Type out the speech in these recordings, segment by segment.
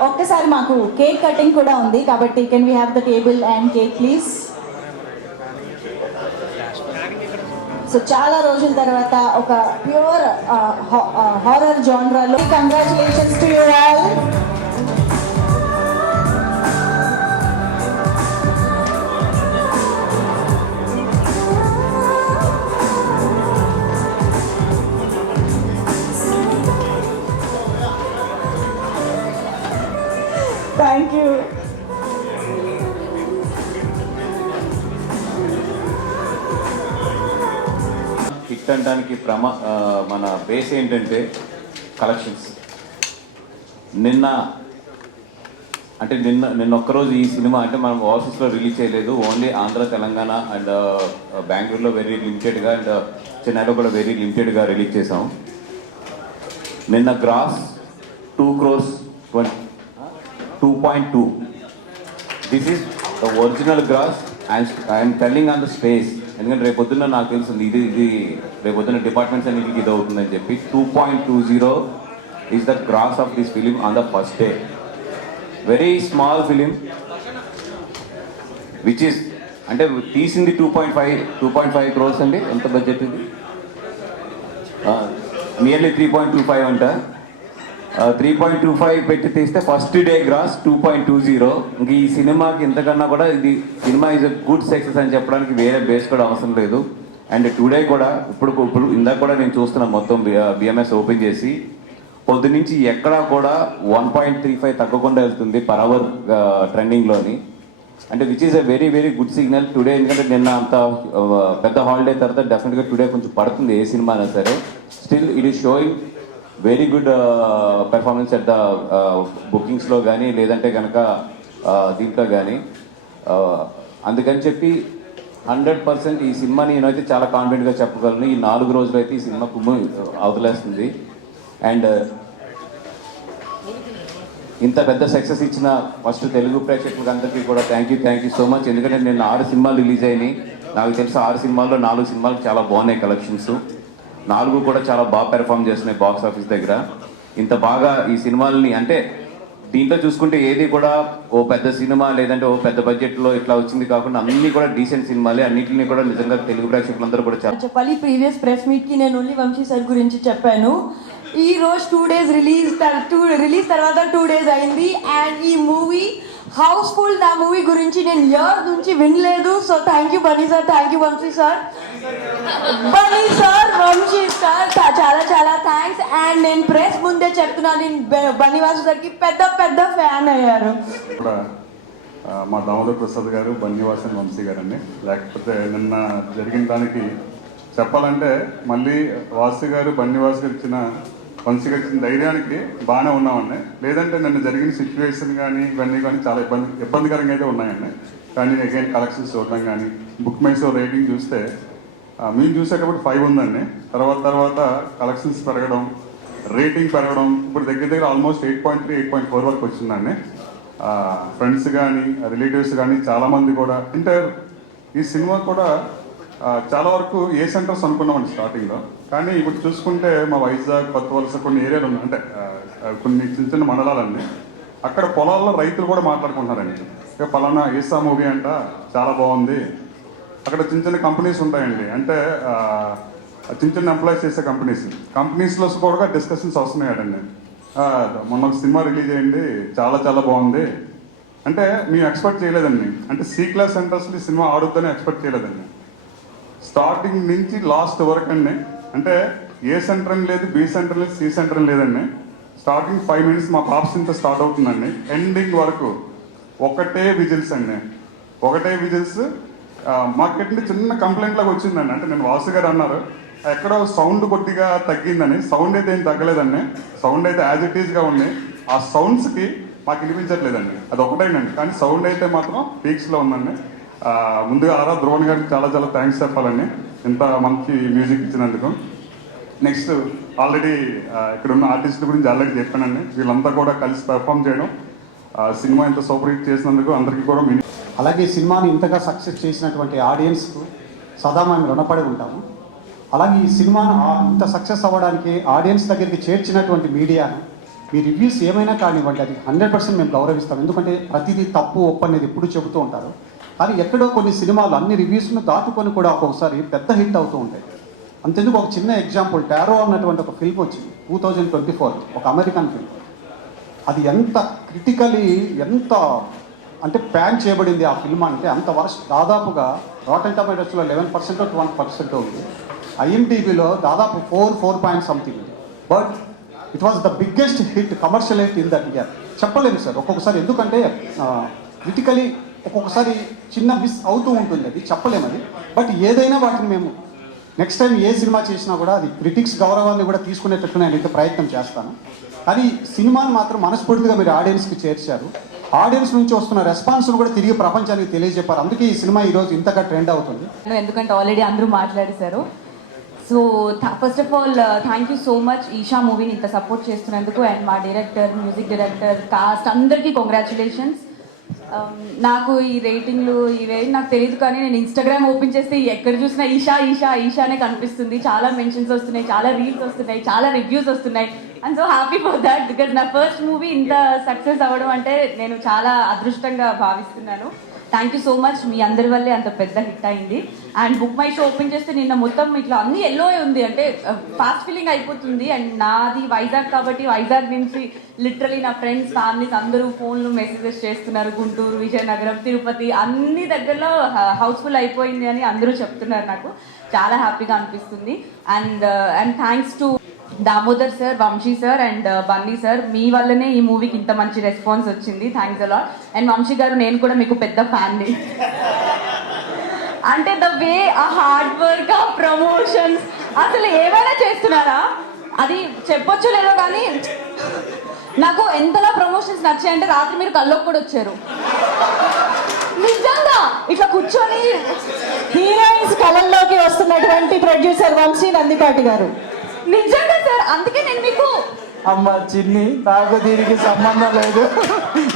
ఒక్కసారి మాకు cake cutting కూడా ఉంది కాబట్టి can we have the table and cake please so చాలా రోజుల తర్వాత ఒక ప్యూర్ హారర్ జాన్రాలో కంగ్రాచులేషన్స్ టు యూ ఆల్ అనడానికి ప్రమా మన బేస్ ఏంటంటే కలెక్షన్స్ నిన్న అంటే నిన్న నిన్న ఒక్కరోజు ఈ సినిమా అంటే మనం ఆఫీస్లో రిలీజ్ చేయలేదు. ఓన్లీ ఆంధ్ర తెలంగాణ అండ్ బెంగళూరులో వెరీ లిమిటెడ్గా అండ్ చెన్నైలో కూడా వెరీ లిమిటెడ్గా రిలీజ్ చేసాం నిన్న gross two crores twenty two point two this is the original gross and I'm telling on the space ఎందుకంటే రేపొద్దున నాకు తెలుస్తుంది ఇది ఇది రేపొద్దున డిపార్ట్మెంట్స్ అన్నిటికి ఇది అవుతుందని చెప్పి two point two zero is the gross of this film on the first day very small film which is అంటే తీసింది two point five two point five crores అండి. ఎంత బడ్జెట్ ఇది? Nearly three point two five అంట. Three point two five పెట్టి తీస్తే first day gross two point two zero ఇంక ఈ సినిమాకి ఇంతకన్నా కూడా ఇది సినిమా ఇస్ అ గుడ్ సక్సెస్ అని చెప్పడానికి వేరే బేస్ కూడా అవసరం లేదు. అండ్ టుడే కూడా ఇప్పుడు ఇప్పుడు ఇందాక కూడా నేను చూస్తున్నా మొత్తం బిఎంఎస్ ఓపెన్ చేసి. పొద్దు నుంచి ఎక్కడా కూడా వన్ పాయింట్ త్రీ ఫైవ్ తగ్గకుండా వెళ్తుంది పర్ అవర్ ట్రెండింగ్లోని అంటే which is a very very good signal today ఎందుకంటే నిన్న అంత పెద్ద హాలిడే తర్వాత డెఫినెట్గా టుడే కొంచెం పడుతుంది ఏ సినిమా అయినా సరే. Still it is showing very good performance at the బుకింగ్స్లో కానీ లేదంటే కనుక దీంట్లో కానీ అందుకని చెప్పి హండ్రెడ్ పర్సెంట్ ఈ సినిమా నేనైతే చాలా కాన్ఫిడెంట్గా చెప్పగలను. ఈ నాలుగు రోజులు అయితే ఈ సినిమా కుమ్ము అవతలేస్తుంది అండ్ ఇంత పెద్ద సక్సెస్ ఇచ్చిన ఫస్ట్ తెలుగు ప్రేక్షకులకు అందరికీ కూడా thank you thank you so much ఎందుకంటే నేను ఆరు సినిమాలు రిలీజ్ అయినాయి. నాకు తెలుసు ఆరు సినిమాల్లో నాలుగు సినిమాలు చాలా బాగున్నాయి కలెక్షన్స్ నాలుగు కూడా చాలా బాగా పెర్ఫామ్ చేస్తున్నాయి బాక్స్ ఆఫీస్ దగ్గర. ఇంత బాగా ఈ సినిమాలని అంటే దీంట్లో చూసుకుంటే ఏది కూడా ఓ పెద్ద సినిమా లేదంటే ఓ పెద్ద బడ్జెట్లో ఇట్లా వచ్చింది కాకుండా అన్ని కూడా డీసెంట్ సినిమాలే. అన్నింటినీ కూడా నిజంగా తెలుగు ప్రేక్షకులందరూ కూడా చెప్పాలి ప్రీవియస్ ప్రెస్ మీట్కి నేను ఓన్లీ వంశీ సార్ గురించి చెప్పాను. ఈ రోజు two days release two release తర్వాత టూ డేస్ అయింది. అండ్ ఈ మూవీ హౌస్ఫుల్ నా మూవీ గురించి నేను ఇయర్ నుంచి వినలేదు. So thank you Bunny sir thank you Vamsi sir Bunny sir Vamsi sir చాలా చాలా థ్యాంక్స్ అండ్ నేను ప్రెస్ ముందే చెప్తున్నాను నేను బ- బన్నీవాసు సార్కి పెద్ద పెద్ద ఫ్యాన్ అయ్యారు. మా దామోదర్ ప్రసాద్ గారు బన్నివాసన్ వంశీ గారు అండి లేకపోతే నిన్న జరిగిన దానికి చెప్పాలంటే మళ్ళీ వాసు గారు బన్నివాసు గారు ఇచ్చిన వంశీ ధైర్యానికి బాగానే ఉన్నామండి. లేదంటే నన్ను జరిగిన సిచ్యువేషన్ కానీ ఇవన్నీ కానీ చాలా ఇబ్బంది ఇబ్బందికరంగా అయితే ఉన్నాయండి. కానీ అగైన్ కలెక్షన్స్ చూడడం కానీ బుక్ మైసో రేటింగ్ చూస్తే మేము చూసేటప్పుడు ఫైవ్ ఉందండి. తర్వాత తర్వాత కలెక్షన్స్ పెరగడం రేటింగ్ పెరగడం ఇప్పుడు దగ్గర దగ్గర almost eight point three eight point four వరకు వచ్చిందండి. ఫ్రెండ్స్ కానీ రిలేటివ్స్ కానీ చాలామంది కూడా అంటే ఈ సినిమా కూడా చాలా వరకు ఏ సెంటర్స్ అనుకున్నామండి స్టార్టింగ్లో. కానీ ఇప్పుడు చూసుకుంటే మా వైజాగ్ కొత్త వలస కొన్ని ఏరియాలు ఉన్నాయి. అంటే కొన్ని చిన్న చిన్న మండలాలన్నీ. అక్కడ పొలాల్లో రైతులు కూడా మాట్లాడుకుంటున్నారండి. ఇక పలానా ఈసా మూవీ అంట చాలా బాగుంది. అక్కడ చిన్న చిన్న కంపెనీస్ ఉంటాయండి. అంటే చిన్న చిన్న ఎంప్లాయీస్ చేసే కంపెనీస్. కంపెనీస్లో కూడా డిస్కషన్స్ వస్తున్నాయండి మొన్న ఒక సినిమా రిలీజ్ అయ్యింది చాలా చాలా బాగుంది. అంటే మేము ఎక్స్పెక్ట్ చేయలేదండి. అంటే సి క్లాస్ సెంటర్స్లో సినిమా ఆడుద్దని ఎక్స్పెక్ట్ చేయలేదండి. స్టార్టింగ్ నుంచి లాస్ట్ వరకు అండి అంటే ఏ సెంటర్ అని లేదు బి సెంటర్ లేదు సి సెంటర్ లేదండి స్టార్టింగ్ ఫైవ్ మినిట్స్ మా పాప్స్ ఇంత స్టార్ట్ అవుతుందండి. ఎండింగ్ వరకు ఒకటే విజిల్స్ అండి. ఒకటే విజిల్స్ మాకెట్టి చిన్న కంప్లైంట్ లాగా వచ్చిందండి. అంటే నేను వాసు గారు అన్నారు ఎక్కడో సౌండ్ కొద్దిగా తగ్గిందని సౌండ్ అయితే ఏం తగ్గలేదండి సౌండ్ అయితే యాజ్ ఇట్ ఈస్గా ఉంది. ఆ సౌండ్స్కి మాకు వినిపించట్లేదండి. అది ఒకటేనండి. కానీ సౌండ్ అయితే మాత్రం పీక్స్లో ఉందండి. ముందుగా ఆరా ద్రోణ్ గారికి చాలా చాలా థ్యాంక్స్ చెప్పాలండి. ఇంత మంచి మ్యూజిక్ ఇచ్చినందుకు. నెక్స్ట్ ఆల్రెడీ ఇక్కడ ఉన్న ఆర్టిస్టుల గురించి ఆల్రెడీ చెప్పానండి. వీళ్ళంతా కూడా కలిసి పెర్ఫామ్ చేయడం సినిమా ఇంత సూపర్ హిట్ చేసినందుకు అందరికీ కూడా మీ అలాగే ఈ సినిమాని ఇంతగా సక్సెస్ చేసినటువంటి ఆడియన్స్కు సదా మేము రుణపడి ఉంటాము. అలాగే ఈ సినిమాను ఇంత సక్సెస్ అవ్వడానికి ఆడియన్స్ దగ్గరికి చేర్చినటువంటి మీడియాను మీ రివ్యూస్ ఏమైనా కానివ్వండి అది హండ్రెడ్ పర్సెంట్ మేము గౌరవిస్తాం. ఎందుకంటే ప్రతిదీ తప్పు ఒప్పు అనేది ఎప్పుడు చెబుతూ ఉంటారు. కానీ ఎక్కడో కొన్ని సినిమాలు అన్ని రివ్యూస్ను దాటుకొని కూడా ఒక్కొక్కసారి పెద్ద హిట్ అవుతూ ఉంటాయి. అంతెందుకు ఒక చిన్న ఎగ్జాంపుల్ టారో అన్నటువంటి ఒక ఫిల్మ్ వచ్చింది టూ థౌజండ్ ట్వంటీ ఫోర్ ఒక అమెరికన్ ఫిల్మ్. అది ఎంత క్రిటికలీ ఎంత అంటే ప్యాన్ చేయబడింది ఆ ఫిల్మ్ అంటే అంత వర్ష దాదాపుగా రాటన్ టమాటోస్లో లెవెన్ పర్సెంట్ ట్వెల్వ్ పర్సెంట్ ఉంది. ఐఎంటీవీలో దాదాపు four four point something but it was the biggest hit commercial hit in that year. చెప్పలేము సార్ ఒక్కొక్కసారి ఎందుకంటే క్రిటికలీ ఒక్కొక్కసారి చిన్న మిస్ అవుతూ ఉంటుంది అది చెప్పలేము అది. బట్ ఏదైనా వాటిని మేము నెక్స్ట్ టైం ఏ సినిమా చేసినా కూడా అది క్రిటిక్స్ గౌరవాన్ని కూడా తీసుకునేటట్టు నేను అయితే ప్రయత్నం చేస్తాను. కానీ సినిమాను మాత్రం మనస్ఫూర్తిగా మీరు ఆడియన్స్కి చేర్చారు. ఆడియన్స్ నుంచి వస్తున్న రెస్పాన్స్ కూడా తిరిగి ప్రపంచానికి తెలియజెప్పారు. అందుకే ఈ సినిమా ఈరోజు ఇంతగా ట్రెండ్ అవుతుంది. ఎందుకంటే ఆల్రెడీ అందరూ మాట్లాడేశారు. So first of all thank you so much Eesha మూవీని ఇంత సపోర్ట్ చేస్తున్నందుకు అండ్ మా డైరెక్టర్ మ్యూజిక్ డైరెక్టర్ కాస్ట్ అందరికీ కంగ్రాచులేషన్స్ Um, నాకు ఈ రేటింగ్లు ఇవే నాకు తెలియదు కానీ నేను ఇన్స్టాగ్రామ్ ఓపెన్ చేస్తే ఎక్కడ చూసినా ఈషా ఈషా ఈషానే కనిపిస్తుంది. చాలా మెన్షన్స్ వస్తున్నాయి చాలా రీల్స్ వస్తున్నాయి చాలా రివ్యూస్ వస్తున్నాయి. And so happy for that because నా ఫస్ట్ మూవీ ఇంత సక్సెస్ అవ్వడం అంటే నేను చాలా అదృష్టంగా భావిస్తున్నాను. థ్యాంక్ యూ సో మచ్ మీ అందరి వల్లే అంత పెద్ద హిట్ అయింది. And book my show open చేస్తే నిన్న మొత్తం ఇట్లా అన్ని ఎల్లో ఉంది. అంటే ఫాస్ట్ ఫీలింగ్ అయిపోతుంది. అండ్ నాది వైజాగ్ కాబట్టి వైజాగ్ నుంచి లిటరలీ నా ఫ్రెండ్స్ ఫ్యామిలీస్ అందరూ ఫోన్లు మెసేజెస్ చేస్తున్నారు. గుంటూరు విజయనగరం తిరుపతి అన్ని దగ్గరలో హౌస్ఫుల్ అయిపోయింది అని అందరూ చెప్తున్నారు నాకు. చాలా హ్యాపీగా అనిపిస్తుంది. And and thanks to Damodar sir Vamsi sir and uh, Bunny sir మీ వల్లనే ఈ మూవీకి ఇంత మంచి రెస్పాన్స్ వచ్చింది. థ్యాంక్స్ అలాట్ అండ్ వంశీ గారు నేను కూడా మీకు పెద్ద ఫ్యాన్ని అంటే ద వే ఆ హార్డ్ వర్క్ ఆ ప్రమోషన్స్ అసలు ఏమైనా చేస్తున్నారా? అది చెప్పొచ్చు లేదో కానీ నాకు ఎంతలా ప్రమోషన్స్ నచ్చాయంటే రాత్రి మీరు కళ్ళకు కూడా వచ్చారు. నిజంగా ఇట్లా కూర్చొని హీరోయిన్స్ కళల్లోకి వస్తున్నటువంటి ప్రొడ్యూసర్ వంశీ నందిపాటి గారు. నిజంగా సార్ అందుకే నేను మీకు అమ్మ చిన్ని నాకు దీనికి సంబంధం లేదు.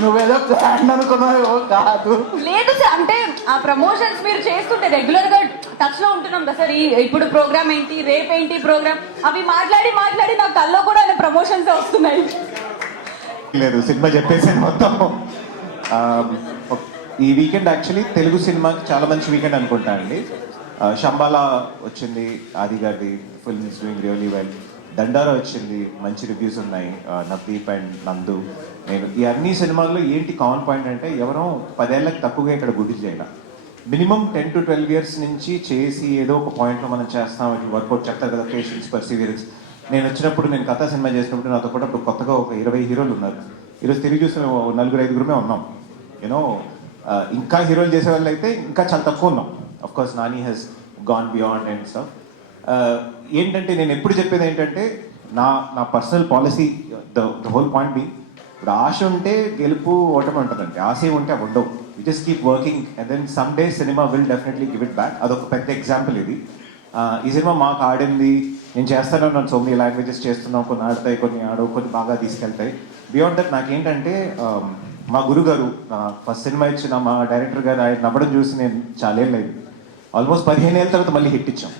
నువ్వేదో ప్లాన్ అనుకున్నావు కాదు. లేదు సార్ అంటే ఆ ప్రమోషన్స్ మీరు చేస్తుంటే రెగ్యులర్గా టచ్లో ఉంటున్నాం కదా సార్. ఈ ఇప్పుడు ప్రోగ్రామ్ ఏంటి రేపు ఏంటి ప్రోగ్రామ్ అవి మాట్లాడి మాట్లాడి నా కల్లో కూడా ఆయన ప్రమోషన్స్ వస్తున్నాయి. లేదు సినిమా చెప్పేసాను మొత్తం. ఆ, ఈ వీకెండ్ యాక్చువల్లీ తెలుగు సినిమాకి చాలా మంచి వీకెండ్ అనుకుంటా అండి. షంబాలా శంబాలా వచ్చింది ఆది గారిది film is doing really well. Dandora వచ్చింది మంచి రివ్యూస్ ఉన్నాయి ఆ, నవదీప్ అండ్ నందు. నేను ఈ అన్ని సినిమాల్లో ఏంటి కామన్ పాయింట్ అంటే ఎవరో పదేళ్ళకి తక్కువగా ఇక్కడ గుడి చేయడం minimum ten to twelve years నుంచి చేసి ఏదో ఒక పాయింట్లో మనం చేస్తాం ఇట్లా వర్కౌట్ చెప్తారు కదా పేషెన్స్ పర్సీవియరెన్స్ నేను వచ్చినప్పుడు నేను కథా సినిమా చేసినప్పుడు నాతో కూడా ఇప్పుడు కొత్తగా ఒక ఇరవై హీరోలు ఉన్నారు. ఈరోజు తిరిగి చూసిన నలుగురు ఐదుగురమే ఉన్నాం. యూనో ఇంకా హీరోలు చేసే వాళ్ళు అయితే ఇంకా చాలా తక్కువ ఉన్నాం. Of course Nani he's gone beyond and stuff ఏంటంటే నేను ఎప్పుడు చెప్పేది ఏంటంటే నా నా personal policy the the whole point be ఇప్పుడు ఆశ ఉంటే గెలుపు ఓటమి ఉంటుందండి. ఆశ ఉంటే అవి ఉండవు. You just keep working and then some day cinema will definitely give it back అదొక పెద్ద ఎగ్జాంపుల్ ఇది. ఈ సినిమా మాకు ఆడింది. నేను చేస్తాను నన్ను సో మెనీ లాంగ్వేజెస్ చేస్తున్నాం. కొన్ని ఆడతాయి కొన్ని ఆడవు కొన్ని బాగా తీసుకెళ్తాయి. బియాండ్ దట్ నాకేంటంటే ఏంటంటే మా గురుగారు ఫస్ట్ సినిమా ఇచ్చిన మా డైరెక్టర్ గారు ఆయన నవ్వడం చూసి నేను చాలేం లేదు ఆల్మోస్ట్ పదిహేను ఏళ్ళ తర్వాత మళ్ళీ హిట్ ఇచ్చాం.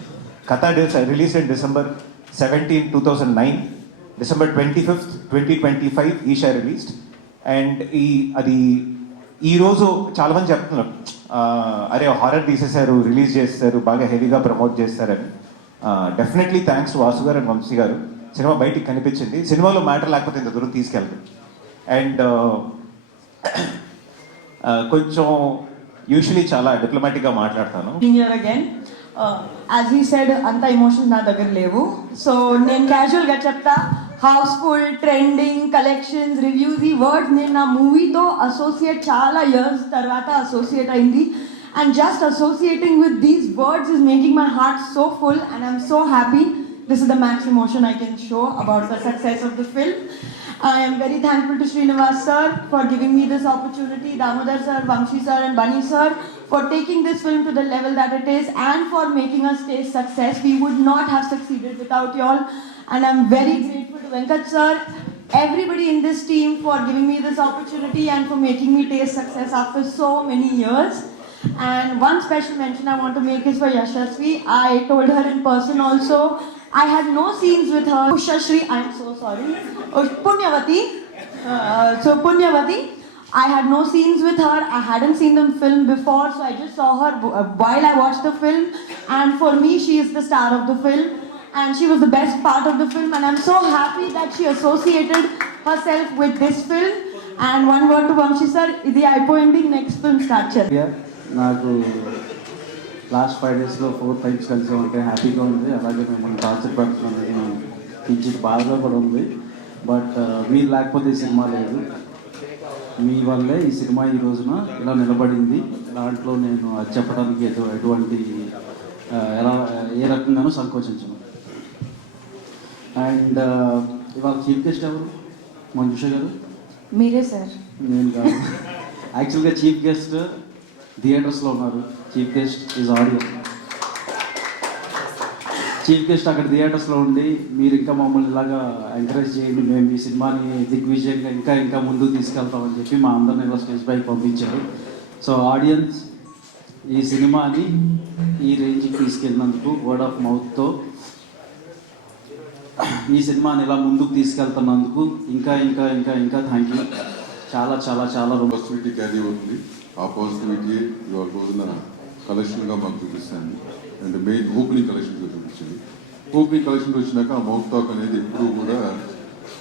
కథ రిలీజ్ అయిన December seventeen two thousand nine December twenty fifth twenty twenty five Eesha released. And ఈ అది ఈరోజు చాలామంది చాలా మంది చెప్తున్నారు. అరే హారర్ తీసేశారు రిలీజ్ చేస్తారు బాగా హెవీగా ప్రమోట్ చేస్తారని. డెఫినెట్లీ థ్యాంక్స్ వాసు గారు అండ్ వంశీ గారు. సినిమా బయటికి కనిపించింది. సినిమాలో మ్యాటర్ లేకపోతే ఇంత దూరం తీసుకెళ్తాం అండ్ కొంచెం యూజువలీ చాలా డిప్లొమాటిక్గా మాట్లాడతాను. అగైన్ యాజ్ హీ సెడ్ అంత ఎమోషన్స్ నా దగ్గర లేవు. సో నేను క్యాజువల్గా చెప్తా హౌస్ఫుల్ ట్రెండింగ్ కలెక్షన్స్ రివ్యూస్ ఈ వర్డ్స్ నేను నా మూవీతో అసోసియేట్ చాలా ఇయర్స్ తర్వాత అసోసియేట్ అయింది. And just associating with these words is making my heart so full and I'm so happy this is the max emotion I can show about the success of the film. I am very thankful to Srinivas sir for giving me this opportunity, Damodar sir, Vamshi sir, and Bunny sir for taking this film to the level that it is and for making us taste success. We would not have succeeded without y'all, and I'm very grateful to Venkat sir, everybody in this team for giving me this opportunity and for making me taste success after so many years. And one special mention I want to make is for Yashasvi. I told her in person also. I had no scenes with her. Ushashri, I'm so sorry. Oh, Punyavati. Uh, so Punyavati. I had no scenes with her. I hadn't seen the film before, so I just saw her uh, while I watched the film. And for me, she is the star of the film. And she was the best part of the film. And I'm so happy that she associated herself with this film. And one word to Vamshi sir, the IPO ending next film starts. Yeah. నాకు last five డేస్లో four times కలిసి ఉంటే హ్యాపీగా ఉంది. అలాగే మిమ్మల్ని torture పెడుతున్నందుకు కించిత్ బాధగా కూడా ఉంది. బట్ మీరు లేకపోతే ఈ సినిమా లేదు. మీ వల్లే ఈ సినిమా ఈ రోజున ఇలా నిలబడింది. దాంట్లో నేను అది చెప్పడానికి ఎటు ఎటువంటి ఆ, ఎలా ఏ రకంగానూ సంకోచించను. అండ్ ఇవాళ చీఫ్ గెస్ట్ ఎవరు? మంజుష గారు? మీరే సార్. నేను కాదు. యాక్చువల్గా చీఫ్ గెస్ట్ థియేటర్స్లో ఉన్నారు. Chief guest is audio. Chief guest అక్కడ థియేటర్స్లో ఉండి మీరు ఇంకా మమ్మల్ని ఇలాగా ఎంకరేజ్ చేయండి మేము ఈ సినిమాని దిగ్విజయంగా ఇంకా ఇంకా ముందుకు తీసుకెళ్తామని చెప్పి మా అందరిని ఇలా స్టేజ్ పైకి పంపించారు. సో ఆడియన్స్ ఈ సినిమాని ఈ రేంజ్కి తీసుకెళ్ళినందుకు వర్డ్ ఆఫ్ మౌత్తో ఈ సినిమాని ఇలా ముందుకు తీసుకెళ్తున్నందుకు ఇంకా ఇంకా ఇంకా ఇంకా థ్యాంక్ యూ చాలా చాలా చాలా రుణ- క్యారీ అవుతుంది. ఆ పాజిటివిటీ ఇవాళ రోజున కలెక్షన్గా మాకు చూపిస్తాను అండ్ మెయిన్ ఓపెనింగ్ కలెక్షన్ చూపించింది. ఓపెనింగ్ కలెక్షన్ వచ్చినాక ఆ మౌత్ టాక్ అనేది ఎప్పుడూ కూడా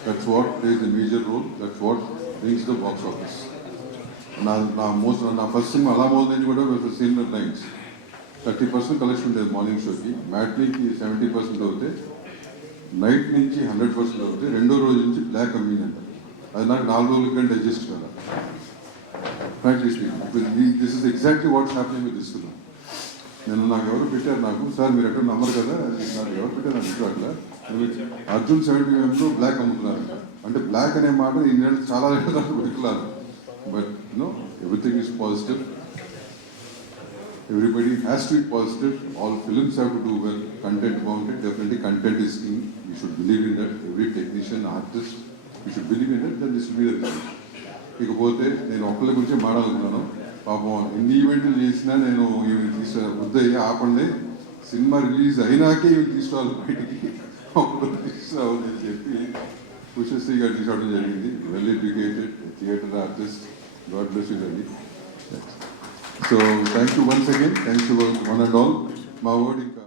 that's what plays the major role that's what reach the box office నా నా మోస్ట్ నా ఫస్ట్ సినిమా అలా మొదలైంది కూడా senior lines thirty percent collection ఉండేది మార్నింగ్ షోకి మ్యాట్రీకి సెవెంటీ పర్సెంట్ అవుతే నైట్ నుంచి హండ్రెడ్ పర్సెంట్ అవుతే రెండో రోజు నుంచి బ్లాక్ అమ్మింది అంట అది నాకు నాలుగు రోజుల కంటే అడ్జస్ట్ కదా. Frankly speaking this is exactly what's happy with this film నేను నాకు ఎవరు పెట్టారు నాకు? సార్ మీరు ఎక్కడ నమ్మరు కదా? నాకు ఎవరు పెట్టారు? అక్కడ అర్జున్ సెవెంటీ మీడియంలో బ్లాక్ అమ్ముతున్నారు. అంటే బ్లాక్ అనే మాట ఈ నెల చాలా నాకు పెట్టలేదు but no everything is positive everybody has to be positive all films have to do well content బాగుంటే definitely content is king you should believe in that every technician artist you should believe in that then this be the ఇకపోతే నేను ఒక్కళ్ళ గురించి మాట్లాడుతున్నాను. పాపం ఎన్ని ఈవెంట్లు చేసినా నేను ఈవెంట్ తీసు వద్దయ్య ఆపండి. సినిమా రిలీజ్ అయినాకే ఇవి తీసుకోవాలి బయటికి. అప్పుడు తీసుకురావాలని చెప్పి పుష్పశ్రీ గారు తీసుకోవడం జరిగింది. Well educated theater artist god bless you అండి so thank you once again thank you one and all మా వర్డ్ ఇంకా